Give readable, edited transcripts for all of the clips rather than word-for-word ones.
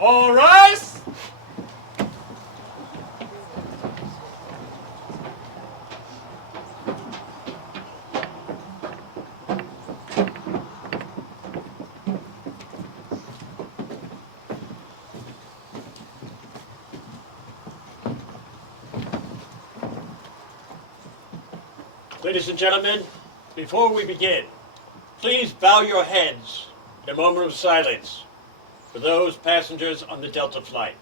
All rise. Ladies and gentlemen, before we begin, please bow your heads in a moment of silence for those passengers on the Delta flight.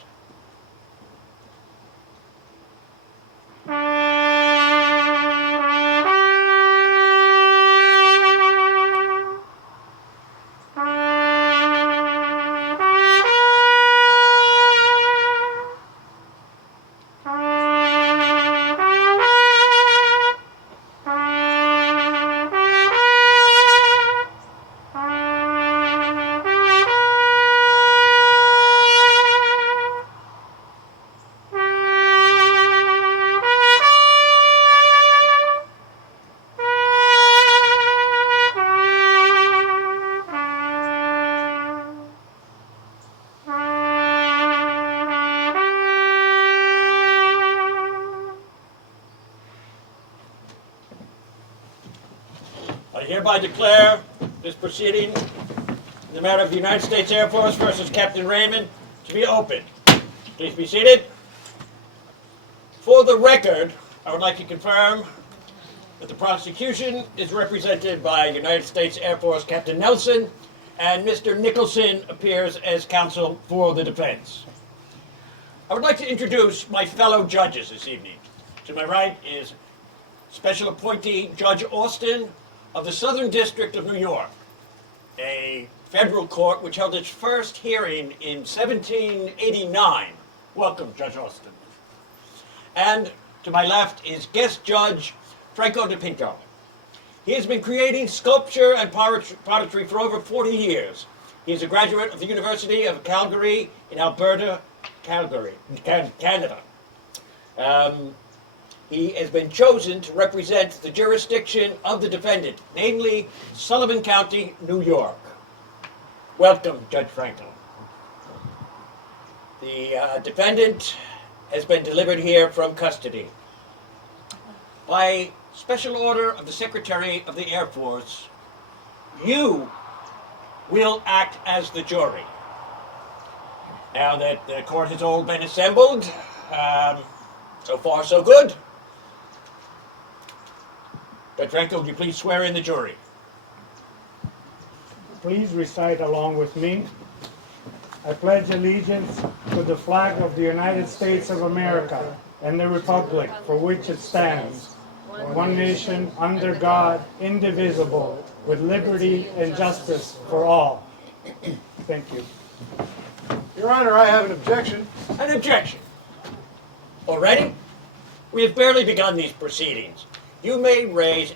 I hereby declare this proceeding in the matter of the United States Air Force versus Captain Raymond to be open. Please be seated. For the record, I would like to confirm that the prosecution is represented by United States Air Force Captain Nelson, and Mr. Nicholson appears as counsel for the defense. I would like to introduce my fellow judges this evening. To my right is Special Appointee Judge Austin of the Southern District of New York, a federal court which held its first hearing in 1789. Welcome, Judge Austin. And to my left is guest judge Franco De Pinto. He has been creating sculpture and pottery for over 40 years. He is a graduate of the University of Calgary in Alberta, Canada. He has been chosen to represent the jurisdiction of the defendant, namely Sullivan County, New York. Welcome, Judge Franco. The defendant has been delivered here from custody. By special order of the Secretary of the Air Force, you will act as the jury. Now that the court has all been assembled, so far so good. Judge Franco, would you please swear in the jury? Please recite along with me. I pledge allegiance to the flag of the United States of America and the republic for which it stands, one nation, under God, indivisible, with liberty and justice for all. Thank you. Your Honor, I have an objection. An objection. Already? We have barely begun these proceedings. You may raise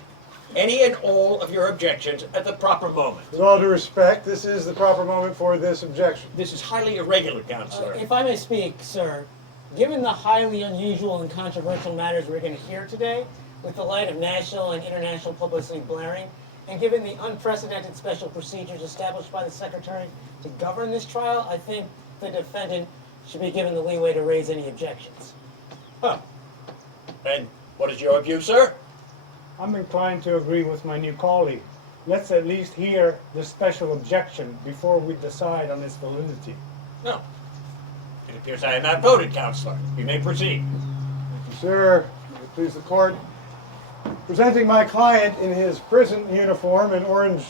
any and all of your objections at the proper moment. With all due respect, this is the proper moment for this objection. This is highly irregular, Counselor. If I may speak, sir, given the highly unusual and controversial matters we're going to hear today, with the light of national and international publicity blaring, and given the unprecedented special procedures established by the Secretary to govern this trial, I think the defendant should be given the leeway to raise any objections. Huh. And what is your view, sir? I'm inclined to agree with my new colleague. Let's at least hear the special objection before we decide on its validity. No. It appears I am outvoted, Counselor. You may proceed. Thank you, sir. May it please the court. Presenting my client in his prison uniform and orange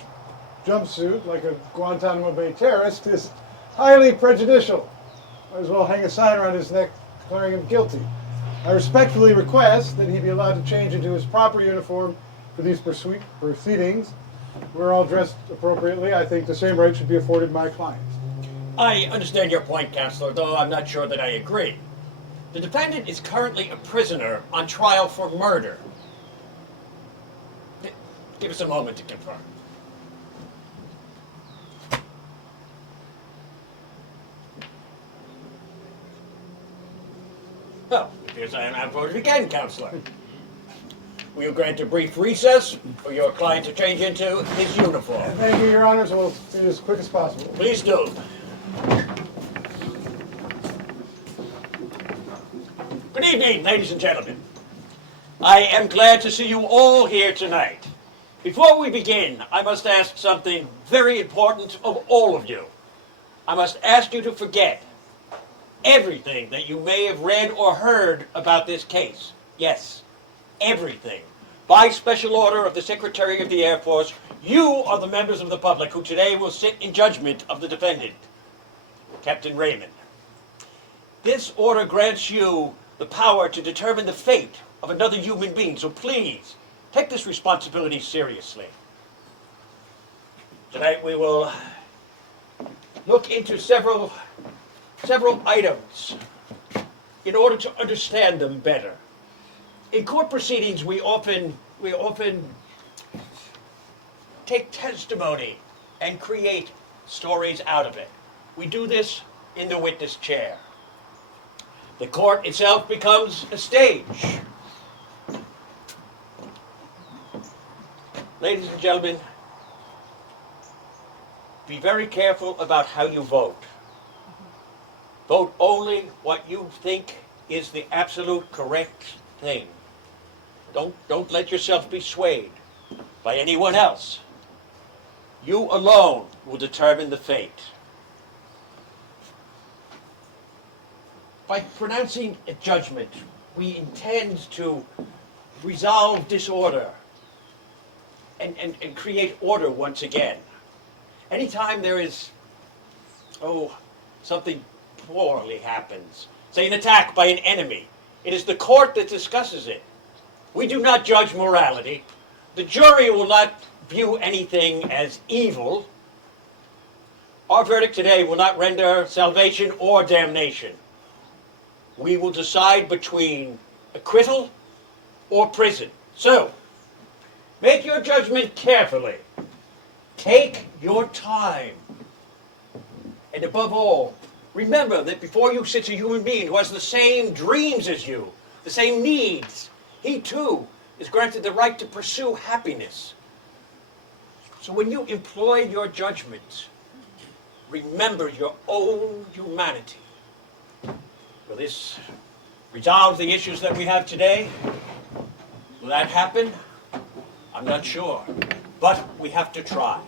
jumpsuit like a Guantanamo Bay terrorist is highly prejudicial. Might as well hang a sign around his neck declaring him guilty. I respectfully request that he be allowed to change into his proper uniform for these proceedings. We're all dressed appropriately. I think the same right should be afforded my clients. I understand your point, Counselor, though I'm not sure that I agree. The defendant is currently a prisoner on trial for murder. Give us a moment to confirm. Well, it appears I am outvoted again, Counselor. Will you grant a brief recess for your client to change into his uniform? Thank you, Your Honors. We'll do this as quick as possible. Please do. Good evening, ladies and gentlemen. I am glad to see you all here tonight. Before we begin, I must ask something very important of all of you. I must ask you to forget everything that you may have read or heard about this case. Yes, everything. By special order of the Secretary of the Air Force, you are the members of the public who today will sit in judgment of the defendant, Captain Raymond. This order grants you the power to determine the fate of another human being, so please, take this responsibility seriously. Tonight we will look into several items in order to understand them better. In court proceedings, we often take testimony and create stories out of it. We do this in the witness chair. The court itself becomes a stage. Ladies and gentlemen, be very careful about how you vote. Vote only what you think is the absolute correct thing. Don't let yourself be swayed by anyone else. You alone will determine the fate. By pronouncing a judgment, we intend to resolve disorder and create order once again. Anytime there is, something poorly happens, say an attack by an enemy, it is the court that discusses it. We do not judge morality. The jury will not view anything as evil. Our verdict today will not render salvation or damnation. We will decide between acquittal or prison. So, make your judgment carefully. Take your time. And above all, remember that before you sits a human being who has the same dreams as you, the same needs. He too is granted the right to pursue happiness. So when you employ your judgment, remember your own humanity. Will this resolve the issues that we have today? Will that happen? I'm not sure, but we have to try.